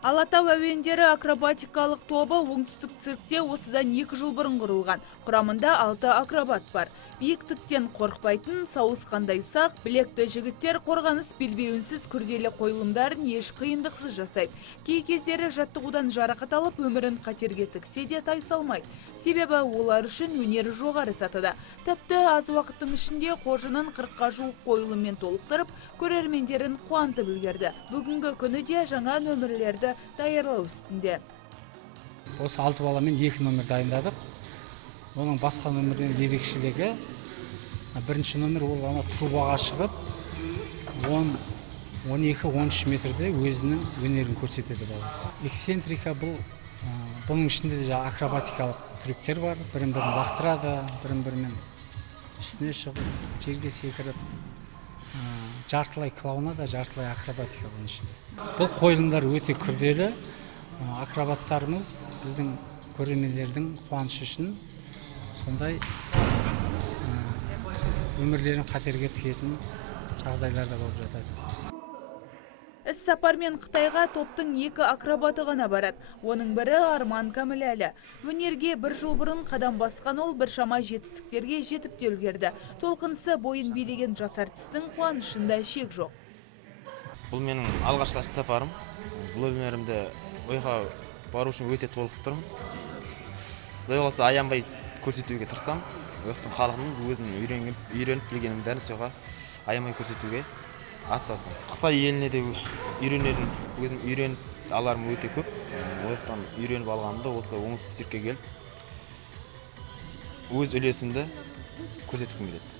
Алатау әуендері акробатикалық тобы оңтүстік циркте осыдан 2 жыл бұрын құрылған. Құрамында 6 акробат бар. Биіктіктен қорықпайтын, сауысқандай сақ, білекті жігіттер қорғаныс белбеуінсіз күрделі қойылымдарын еш қиындықсыз жасайды. Кей кездері жаттығудан жарақат алып, өмірін қатерге тіксе де тайсалмайды. Себебі олар үшін өнері жоғары сатыда. Тіпті аз уақыттың ішінде қожының 40-қа жуық қойылыммен толықтырып, көрермендерін қуантып үлгерді. Бүгінгі күні де жаңа нөмірлерді даярлау үстінде. Осы 6 баламен 2 нөмір дайындадық. Оның басқа нөмірден ерекшелігі, бірінші нөмір ол ана трубаға шығып, 12-13 метрде өзінің өнерін көрсетеді бала. Эксцентрика бұның ішінде де акробатикалық трюктер бар. Бірін-бірін лақтырады, бірін-бірімен үстіне шығып, жерге секіріп, жартылай клоунада, жартылай акробатика бұның ішінде. Бұл қойылымдар өте күрделі. Акробаттарымыз біздің көрермендердің қуанышы үшін сондай өмірлерін қатерге тігетін жағдайларда болып жатады. Іс-сапармен Қытайға топтың 2 акробаты ғана барады. Оның бірі Арман Кәміләлі. Өнерге 1 жыл бұрын қадам басқан ол біршама жетістіктерге жетіп те үлгерді. Толқынысы бойын билеген жас артистің қуанышында шек жоқ. Бұл менің алғашқы іс-сапарым. Бұл өнерімді ойға бару үшін өте толықтырмын. Құдай қаласа аянбай көрсетуге тырысам. Ояқтың халқының өзінің үйреніп білгенін бәрін соға аямай көрсетуге атсасым. Қытай еліне де өзім үйреніп аларым өте көп. Ояқтан үйреніп алғанымда осы оңтүстік циркке келіп, өз үлесімді көрсеткім келеді.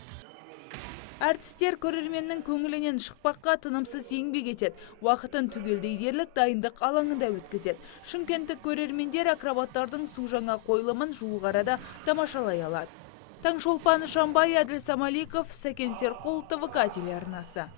Әртістер көрерменнің көңілінен шықпаққа тынымсыз еңбек етеді. Уақытын түгелдей дерлік дайындық алаңында өткізеді. Шымкенттік көрермендер акробаттардың су жаңа қойылымын жуық арада тамашалай алады. Таңшолпан Жамбай, Әділ Самаликов, Сәкен Серқұл, ТВК телеарнасы.